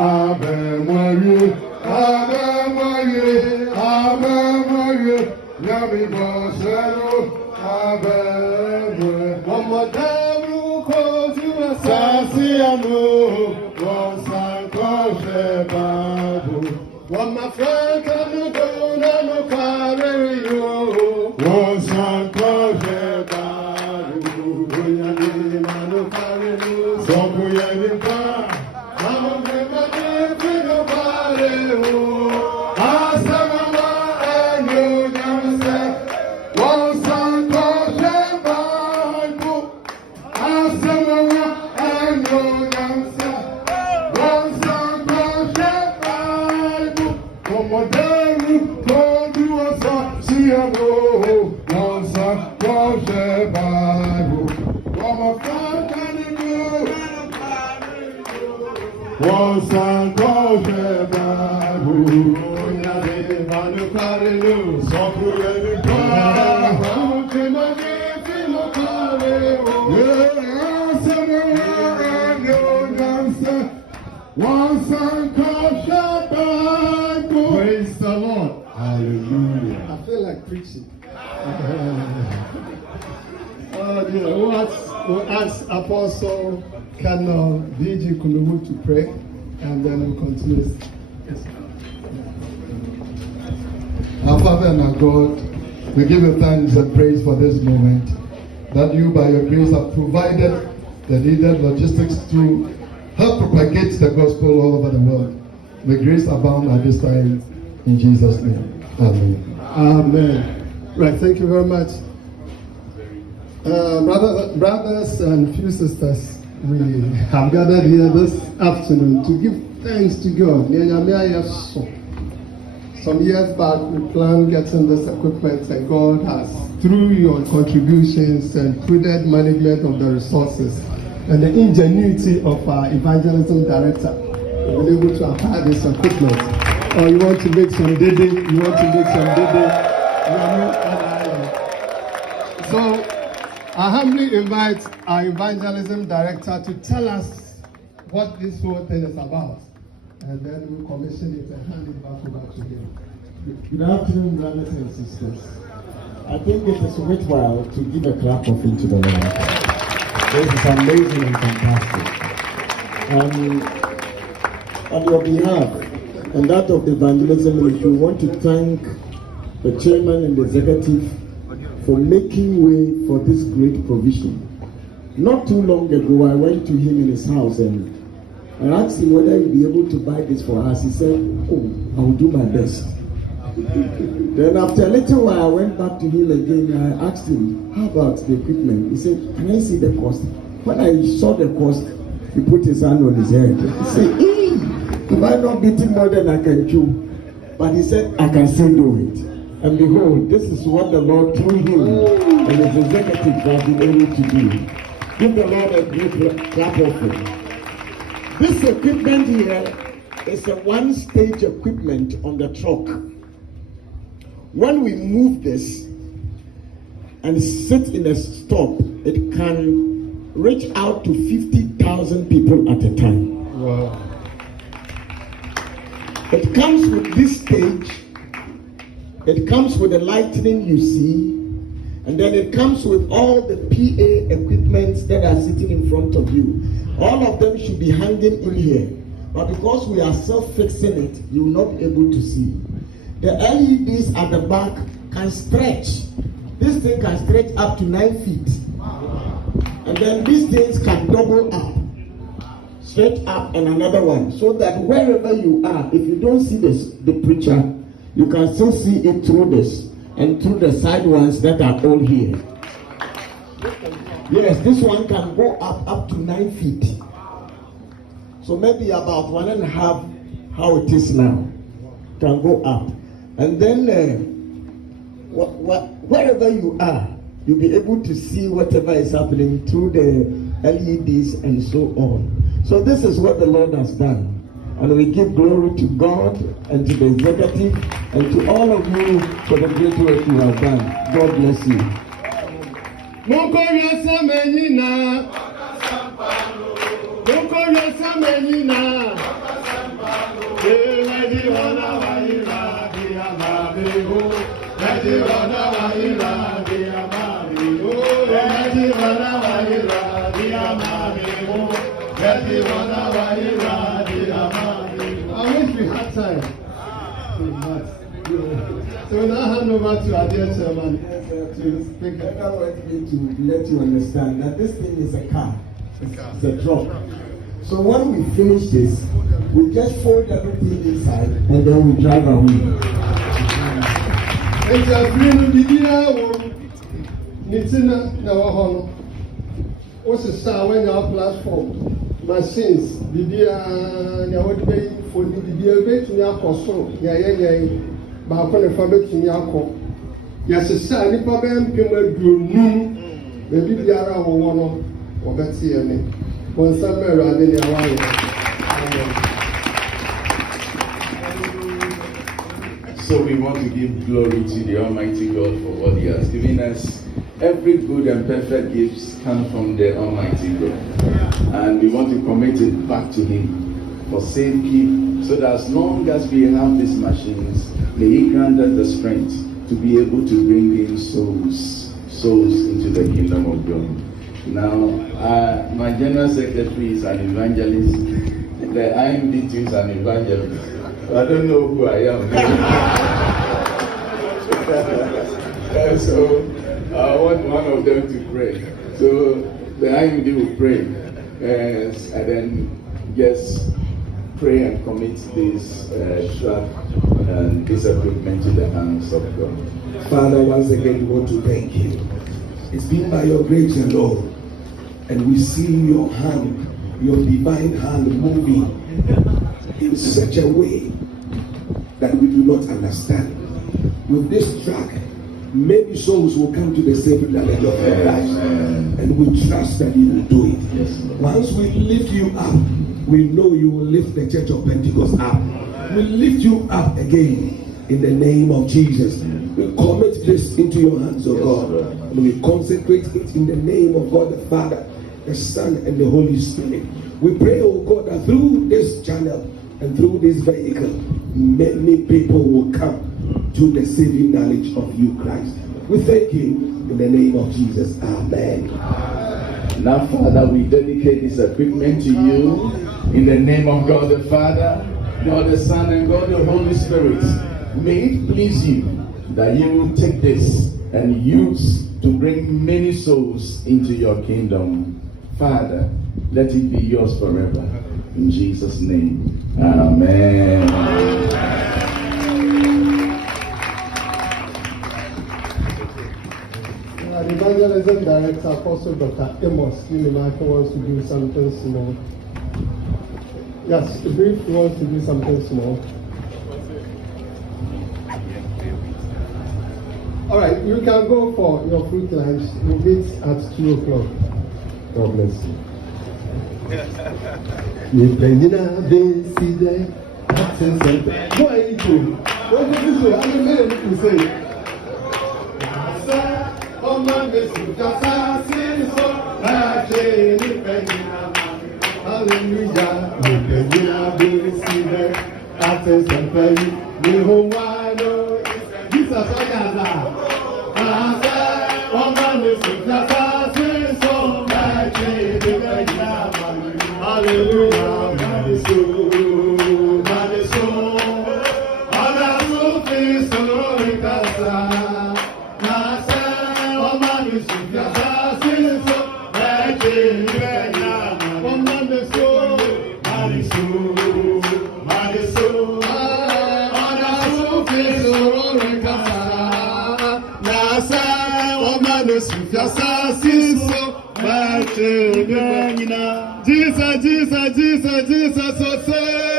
Ave Maria, Ave Maria, Ave Maria, Yami Bosero, Ave Maria. Wamadamu kozu asasiamu, wasankoshe babu. Wamafraka nukona nukareyo, wasankoshe babu. Uyani manukareyo, soku yanipa. Praise the Lord. Hallelujah. I feel like preaching. Oh dear. Who asks Apostle Colonel D.G. Kuluwu to pray, and then we'll continue. Yes. Our Father and our God, we give you thanks and praise for this moment, that you by your grace have provided the needed logistics to help propagate the gospel all over the world. May grace abound at this time, in Jesus' name. Amen. Amen. Right, thank you very much. Brothers and few sisters, we have gathered here this afternoon to give thanks to God. Some years back, we planned getting this equipment, and God has, through your contributions and prudent management of the resources and the ingenuity of our evangelism director, we've been able to acquire this equipment. Or you want to make some dede, So I humbly invite our evangelism director to tell us what this whole thing is about. And then we'll commission it and hand it back over to him. Good afternoon, brothers and sisters. I think it is worthwhile to give a clap of into the Lord. This is amazing and fantastic. On your behalf and that of the evangelism ministry, we want to thank the chairman and the executive for making way for this great provision. Not too long ago, I went to him in his house and I asked him whether he'd be able to buy this for us. He said, "Oh, I will do my best." Then after a little while, I went back to him again and I asked him, "How about the equipment?" He said, "Can I see the cost?" When I saw the cost, he put his hand on his head. He said, "If I not beating more than I can chew?" But he said, "I can still do it." And behold, this is what the Lord through him and his executives have been able to do. Give the Lord a great clap of it. This equipment here is a one-stage equipment on the truck. When we move this and sit in a stop, it can reach out to 50,000 people at a time. Wow. It comes with this stage, it comes with the lightning you see, and then it comes with all the PA equipments that are sitting in front of you. All of them should be hanging in here, but because we are self-fixing it, you will not be able to see. The LEDs at the back can stretch. This thing can stretch up to 9 feet. And then these things can double up, stretch up, and another one, so that wherever you are, if you don't see the preacher, you can still see it through this and through the side ones that are all here. Yes, this one can go up to 9 feet. So maybe about 1.5 how it is now can go up. And then wherever you are, you'll be able to see whatever is happening through the LEDs and so on. So this is what the Lord has done. And we give glory to God and to the executive and to all of you for the great work you have done. God bless you. wish we had time. So we now hand over to our dear chairman to speak. I want me to let you understand that this thing is a car. It's a truck. So when we finish this, we just fold everything inside and then we drive away. And you are bringing the idea of Nitina Nawahono. What's the star when your platform? Machines, Bibia, Yahweh Bay for the Bibia Bay to Yakoso, Yaya, Bakon Family to Yako. Yes, a son, Nipa Ben, Pima Drew, the Bibia or or Betsy and me. One summer rather than Hawaii. So we want to give glory to the Almighty God for what He has given us. Every good and perfect gifts come from the Almighty God. And we want to commit it back to Him for safekeep, so that as long as we have these machines, may He grant us the strength to be able to bring in souls into the kingdom of God. Now, my general secretary is an evangelist. The IMD too is an evangelist. I don't know who I am. So I want one of them to pray. So the IMD will pray, and then just pray and commit this truck and this equipment to the hands of God. Father, once again, we want to thank you. It's been by your grace alone, and we see your hand, your divine hand moving in such a way that we do not understand. With this track, many souls will come to the saving knowledge of your life, and we trust that you will do it. Yes, Once we lift you up, we know you will lift the Church of Pentecost up. We lift you up again in the name of Jesus. We commit this into your hands, O God, and we consecrate it in the name of God the Father, the Son, and the Holy Spirit. We pray, O God, that through this channel and through this vehicle, many people will come to the saving knowledge of you, Christ. We thank you in the name of Jesus. Amen. Now, Father, we dedicate this equipment to you in the name of God the Father, God the Son, and God the Holy Spirit. May it please you that you will take this and use to bring many souls into your kingdom. Father, let it be yours forever. In Jesus' name. Amen. The Evangelism Director, Apostle Dr. Amos Unimakin wants to do something small. Yes, brief wants to do something small. All right, you can go for your fruit lunch. We'll meet at 2 o'clock. God bless you. You bring in a see there. Go ahead, you. What did you say? I don't know what you say. Oh, my message, that's how I see so. Hallelujah. You bring in a see there. That's a simple. You know why? Jesus, I got that. Oh, my message, that's how I see so. Hallelujah, my soul, my soul. All I will be so casa. Nasa, oh my soul, so. Oh my soul, my soul. All I will be so casa. Nasa, oh my soul, so. Jesus, Jesus, Jesus, Jesus, so say.